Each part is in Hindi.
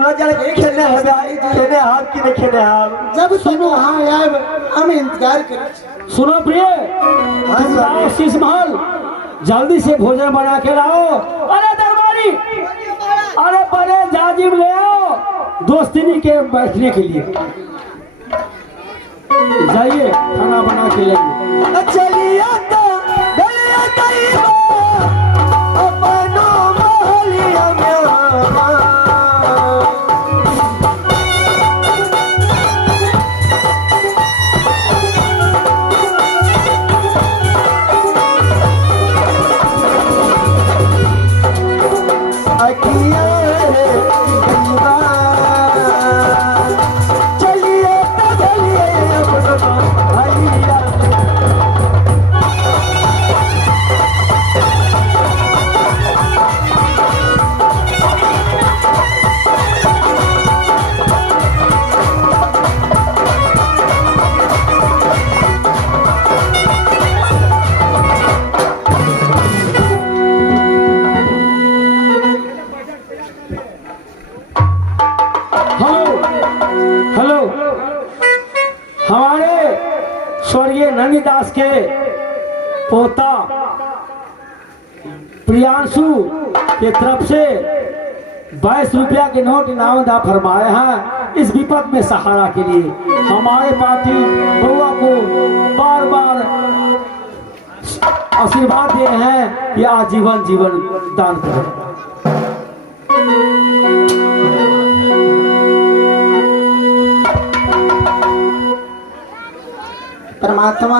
खेलने हाथ की नहीं खेलने हाथ जब तुम वहाँ आए हम इंतजार करें। सुनो प्रिय, तुम जाओ शीश महल, जल्दी से भोजन बना के लाओ। अरे दरबारी, अरे बड़े जाजिम ले आओ दोस्ती के बैठने के लिए। जाइए खाना बना के लाइए। चलिए तो डलिया कहियो अपनो मोहलिया में अखिया रे दीवा चलिए तो चलिए अपनो मोहलिया हेलो, हमारे स्वर्गीय नंदीदास के पोता प्रियांशु के तरफ से 22 रुपया के नोट इनाम दा फरमाए हैं इस विपद में सहारा के लिए। हमारे पार्टी बउआ को बार बार आशीर्वाद दे रहे हैं कि आजीवन जीवन दान करें। परमात्मा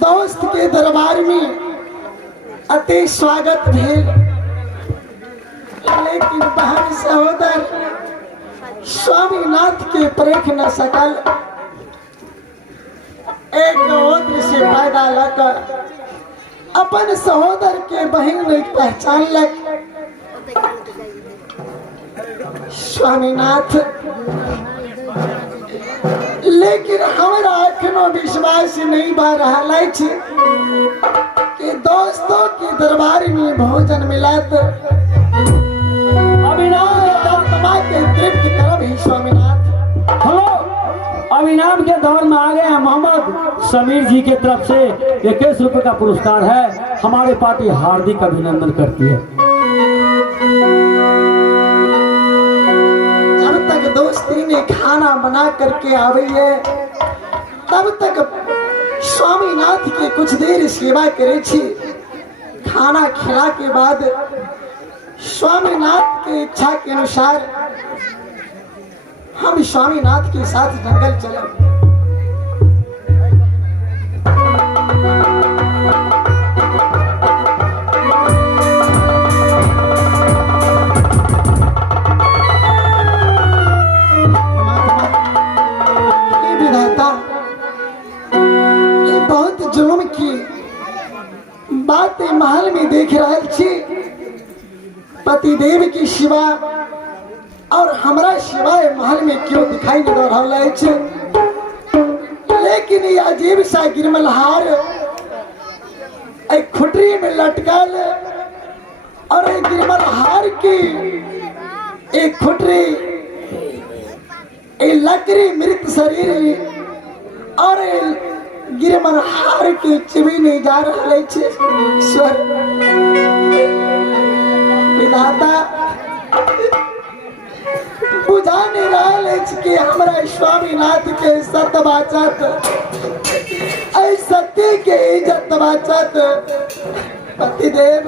दोस्त के दरबार में अति स्वागत भेल, लेकिन बहन सहोदर स्वामीनाथ के परख न सकल। एक गोत्र से पैदा लकर अपन सहोदर के बहन नहीं पहचान लग। स्वामीनाथ, लेकिन हमारा अखनो विश्वास नहीं बा रहा है कि दोस्तों के दरबार में भोजन मिलत। अभिनाम के तृप्त करब ही स्वामीनाथ। हेलो, अब इनाम के दौर में आ गए हैं मोहम्मद समीर जी के तरफ से 21 रुपए का पुरस्कार है। हमारी पार्टी हार्दिक अभिनंदन करती है। जब तक दोस्ती ने खाना बना करके आवे है तब तक स्वामीनाथ के कुछ देर सेवा करे छी। खाना खिला के बाद स्वामीनाथ की इच्छा के अनुसार हम स्वामीनाथ के साथ जंगल चले। जुल्म की बात महल में देख रहे छी। पतिदेव की शिवा और हमरा शिवाय महल में क्यों दिखाई नहीं दे रहा है। लेकिन ये अजीब सा गिरमल हार एक खुटरी में लटकल और एक गिरमल हार की एक खुटरी एक लकड़ी मृत शरीर और गिरमन हार के चिवी नहीं जा रहा है। ईश्वर विधाता बुझा नहीं रहा है कि हमारा स्वामीनाथ के सत बाचत सत्य के इज्जत बाचत पतिदेव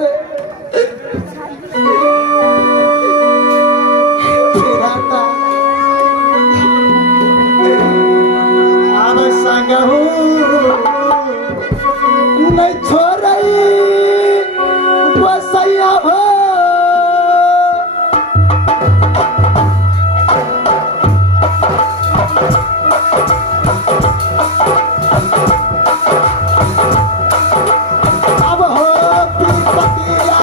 विधाता अब संगहू नहीं छोड़ वसैया हो। अब हो पतिया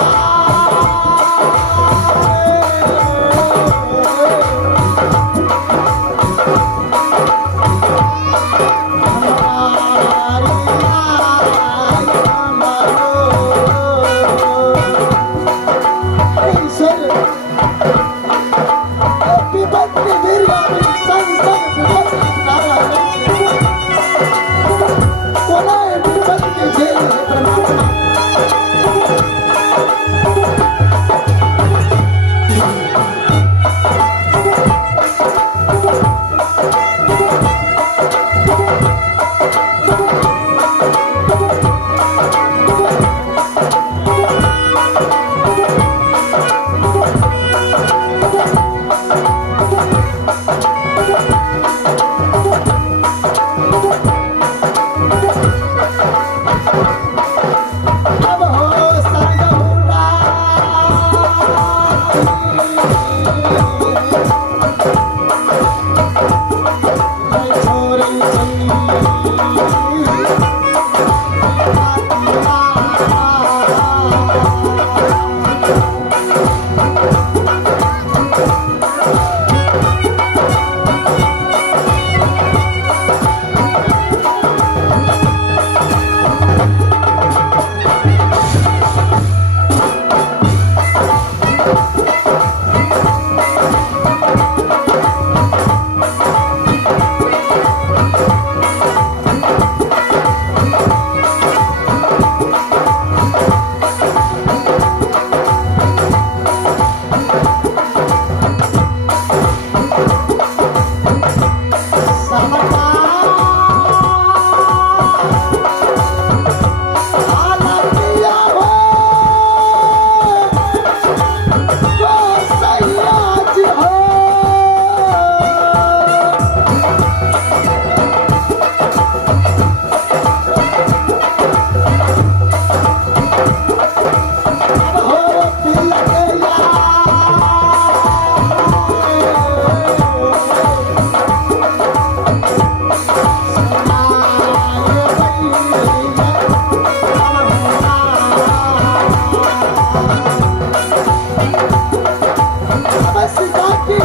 अवश्य जाके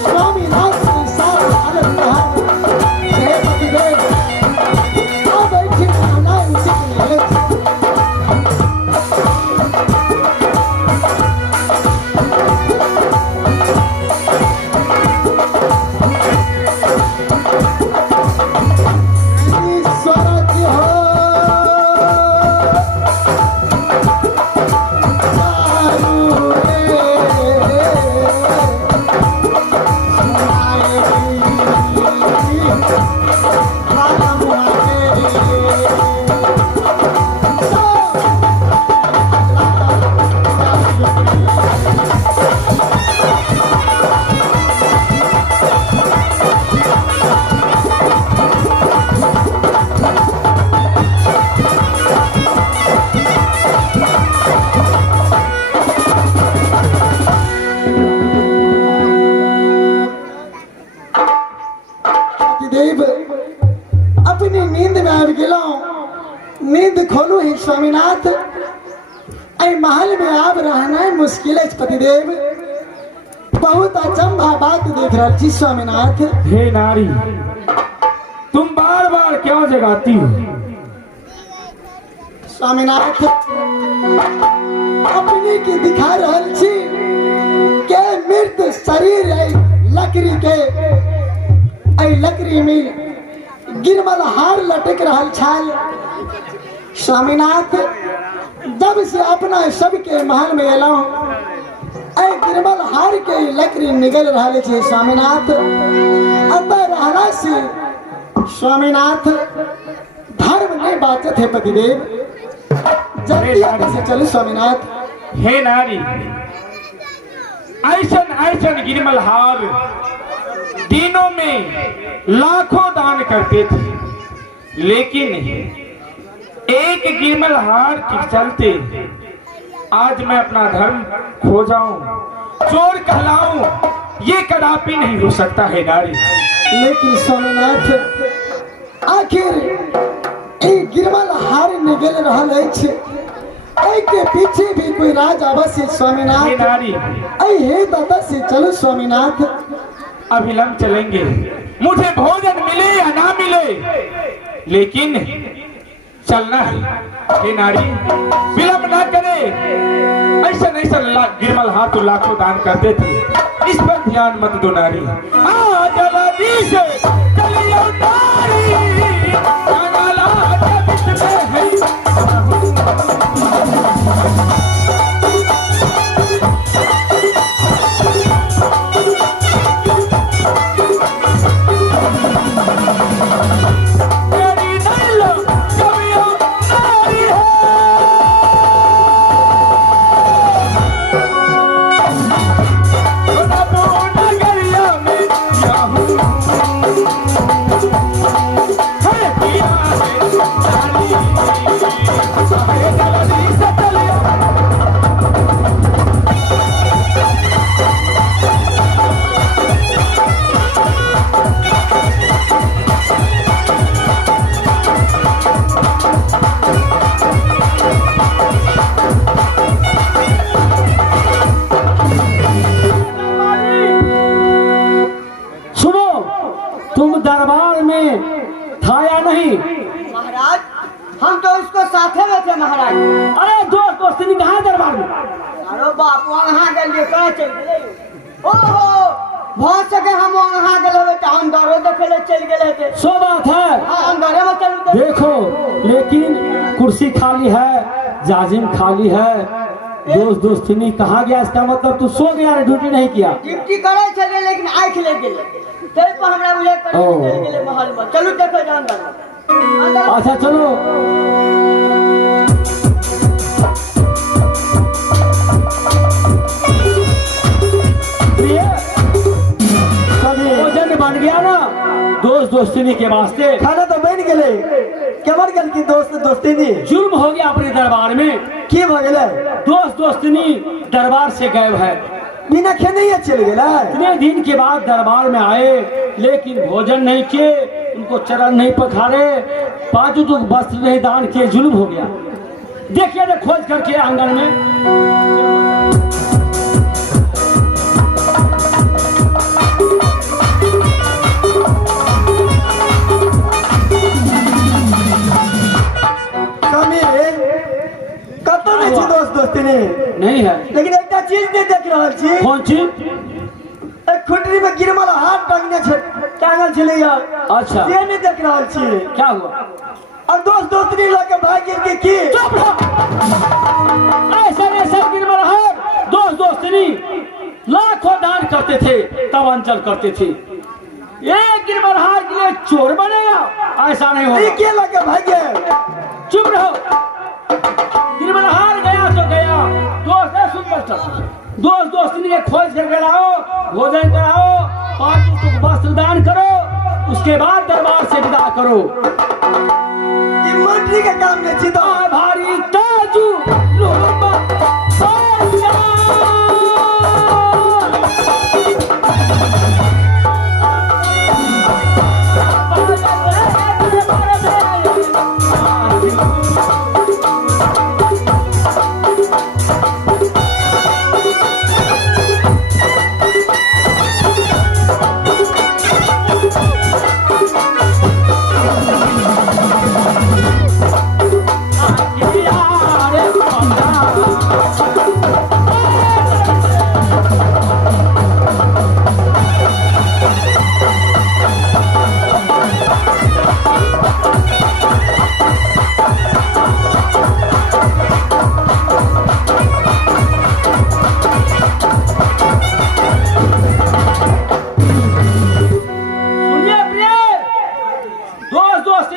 स्वामीनाथ के साथ भारत कहा हे पतिदेव आ बैठे खाना उचित नहीं है। देव अपनी नींद में आ गया, नींद खोलू है स्वामीनाथ। ऐ महल में आप रहना मुश्किल है पतिदेव, बहुत अचंभा बात देख रहा जी स्वामीनाथ। हे नारी, तुम बार बार क्यों जगाती हो? स्वामीनाथ अपने के दिखा रहल छी के मृत शरीर है लकड़ी के, ऐ लकड़ी में गिरमल हार लटक रहल छाल। स्वामीनाथ जब से अपना सबके महल में एलौ ऐ गिरमल हार के लकड़ी निकल रहल छे स्वामीनाथ। अतः रहला से स्वामीनाथ धर्म नहीं बाचत है पतिदेव, जल्दी आगे से चलो स्वामीनाथ। हे नारी, ऐसन ऐसन गिरमल हार दिनों में लाखों दान करते थे, लेकिन एक गिरमल हार के चलते आज मैं अपना धर्म खो जाऊं, चोर कहलाऊं, ये कदापि नहीं हो सकता है नारी। लेकिन स्वामीनाथ आखिर एक गिरमल हार निकल रहल अछि, ऐ के पीछे भी कोई राज अवश्य स्वामीनाथ। हे नारी, ऐ हे दादा से चलो स्वामीनाथ। अभिलंब चलेंगे, मुझे भोजन मिले या ना मिले, लेकिन चलना है। हे नारी, विलंब ना करे। ऐसा गिरमल हाथ तो लाखों दान करते थे, इस पर ध्यान मत दो नारी। आ जल्दी से चलियो नारी, जंगला के बीच में है। दरबार में था या नहीं? महाराज हम तो उसको साथे में थे महाराज। अरे दोस्ती कहाँ दरबार में? अरे बाप वहाँ गए कहाँ चल गए? ओहो बहुत सके हम वहाँ गए तो हम दौड़ो देखे चल गए थे। सो बात है। हाँ हम दौड़े में चल। देखो लेकिन कुर्सी खाली है, जाजिम खाली है, दोस्ती कहाँ गया? इसका मतलब तू सो गया, ड्यूटी नहीं किया। ड्यूटी करे चले लेकिन आँख ले गए तेरे पर हमरा उल्लेख कर चल गए महल में। चलो देखो जान अंदर। अच्छा चलो। भोजन बन गया ना दोस्ती के वास्ते? खाना तो बन गए, केवल गल की दोस्ती जुर्म हो गया अपने दरबार में। की भ गए? दोस्ती दरबार से गायब है, बिना खेने ही चल गए। इतने दिन के बाद दरबार में आए लेकिन भोजन नहीं किए, उनको चरण नहीं पखारे, पांचों तो वस्त्र नहीं दान किए, जुल्म हो गया। देखिए ना खोज करके आंगन में। कतो नहीं छी दोस्त दोस्ती ने नहीं है। लेकिन एक चीज नहीं देख रहल छी। कौन चीज? एक खुटरी में गिरमल हाथ टांगल छले यार। अच्छा ये नहीं देख रहल छी। क्या हुआ? और दोस्त दोस्ती लगे भाग गिर के की चुप रहो। ऐसा गिरमल हाथ दोस्त दोस्ती लाखों दान करते थे तब अंचल करते थे। एक गिरमल हाथ के लिए चोर बनेगा? ऐसा नहीं होगा। क्या लगे भागे? चुप रहो। गिरमलहार गया तो गया, दोस्त है सुपरस्टार। दोस्त दोस्ती के खोज करके लाओ, भोजन कराओ, 5 टुक वस्त्र दान करो, उसके बाद दरबार से विदा करो। मंत्री का काम नहीं छी। भारी ताजू लोमा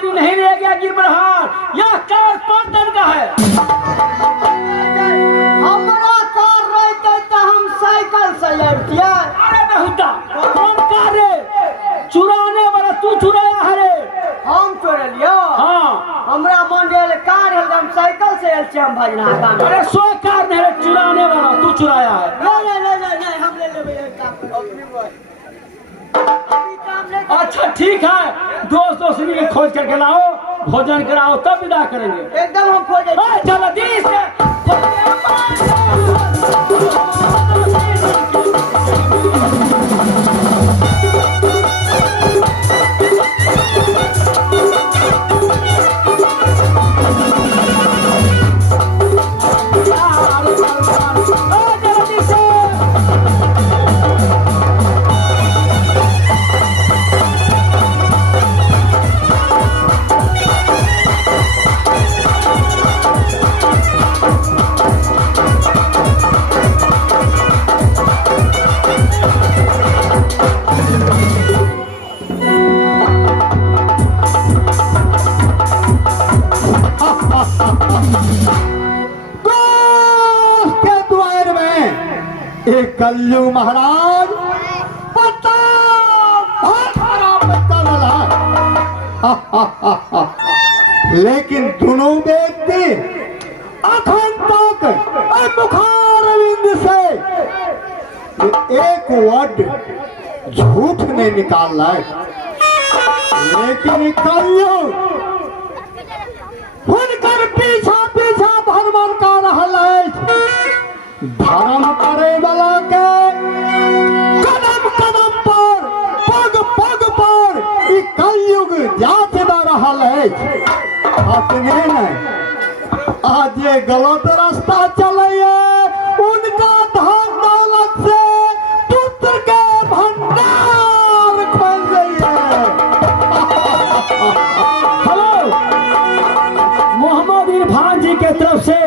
नहीं रह गया गिरमलहार। यह कार 5 टन का है। हमरा कार रहते तो हम साइकिल से लड़तिया। अरे बेहुदा कौन कार रे? चुराने वाला तू चुराया है रे? हम चोर लियो। हाँ हमरा मंडेल कार है हम साइकिल से एल हम भजना काम। अरे 100 कार नहीं रे, चुराने वाला तू चुराया है। नहीं हम ले लेबे काम अपनी बोल। अभी काम नहीं। अच्छा ठीक है, दोस्त दोस्ती की खोज करके लाओ, भोजन कराओ, तब विदा करेंगे। एकदम हम खोजे। चलो जल्दी से एक कल्लू महाराज पता बहुत खराब बच्चा वाला है। लेकिन दोनों व्यक्ति अखंड तक मुखारविंद से एक वर्ड झूठ नहीं निकाल रहा है। लेकिन कल्लू हुनकर पीछा पीछा भरमर का रहा है। धर्म करे वाला के कदम कदम पर पग पग पर ई कलयुग जात ना रहल है। अपने नहीं आज ये गलत रास्ता चले उनका धन दौलत से पुत्र के भंडार खोल गई। हेलो, मोहम्मद इरफान जी के तरफ से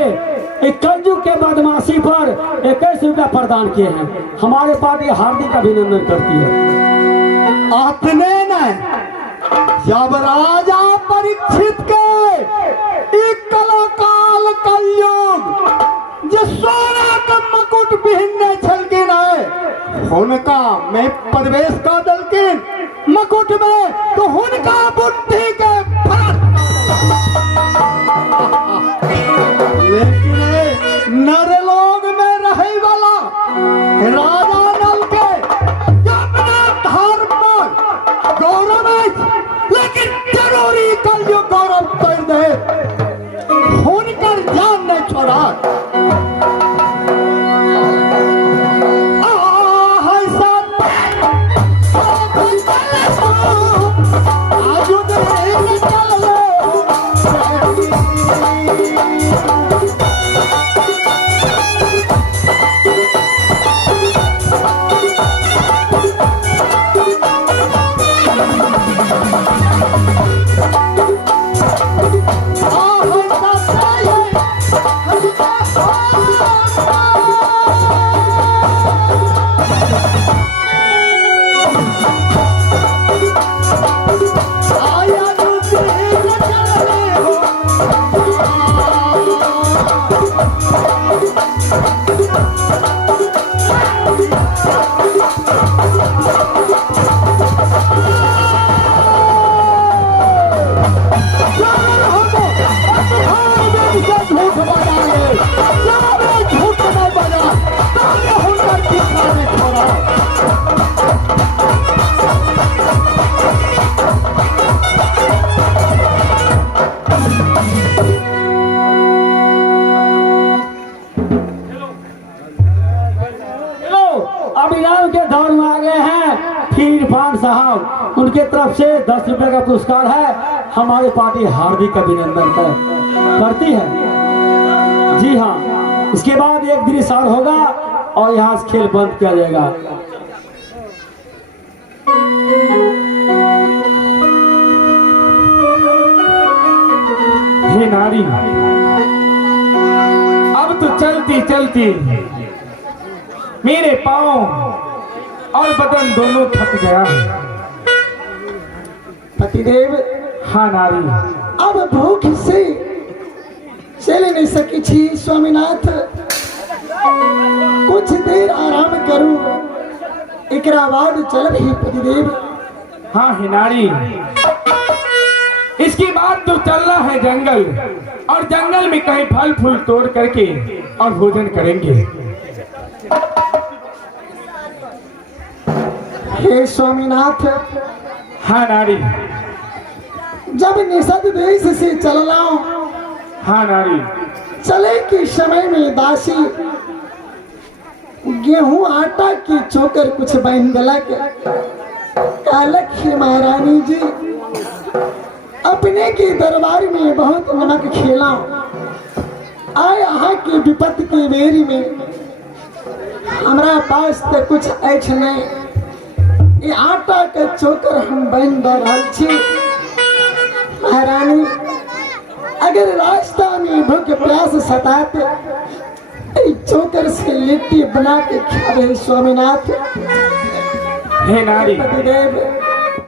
एक कलयुग के बदमाशी पर 21 रुपया प्रदान किए हैं। हमारे पार्टी हार्दिक अभिनंदन करती है। अपने ने जब राजा परीक्षित के एक कलाकाल कलयुग जो सोना का मुकुट पहनने छलकिन है उनका में प्रवेश कर दलकिन मुकुट में तो उनका बुद्धि के लेकिन नरलोक में रहे वाला राजा नल के अपना धर्म पर गौरव है। लेकिन जरूरी कलयुग गौरव कर दे हुनकर जान अभिनव के दौर में आ गए हैं फिर इरफान साहब, उनके तरफ से 10 रुपए का पुरस्कार है। हमारी पार्टी हार्दिक अभिनंदन करती है। जी हाँ, इसके बाद एक दिन इशार होगा और यहाँ से खेल बंद किया जाएगा। हे नारी, अब तो चलती चलती मेरे पांव और बदन दोनों थक गया है। पतिदेव, हाँ नारी, अब भूख से चल नहीं सकी छी स्वामीनाथ, कुछ देर आराम करूं, एकरा बाद चल रही पतिदेव। हाँ हे नारी, इसके बाद तो चलना है जंगल, और जंगल में कहीं फल फूल तोड़ करके और भोजन करेंगे। हे स्वामीनाथ, हाँ नारी, जब निषद देश से चलना, हाँ नारी, चले के समय में दासी गेहूं आटा की चोकर कुछ बन गलक, कालक ही महारानी जी अपने के दरबार में बहुत नमक खेला, आए यहाँ के विपत्ति की बेरी में हमारा पास तो कुछ ऐछ नहीं, ये आटा के चोकर हम बन दौड़ल छी। महारानी, अगर रास्ता में भूख प्यास सताते चोकर से लिट्टी बना के खावे स्वामीनाथ। हे नारी, पतिदेव,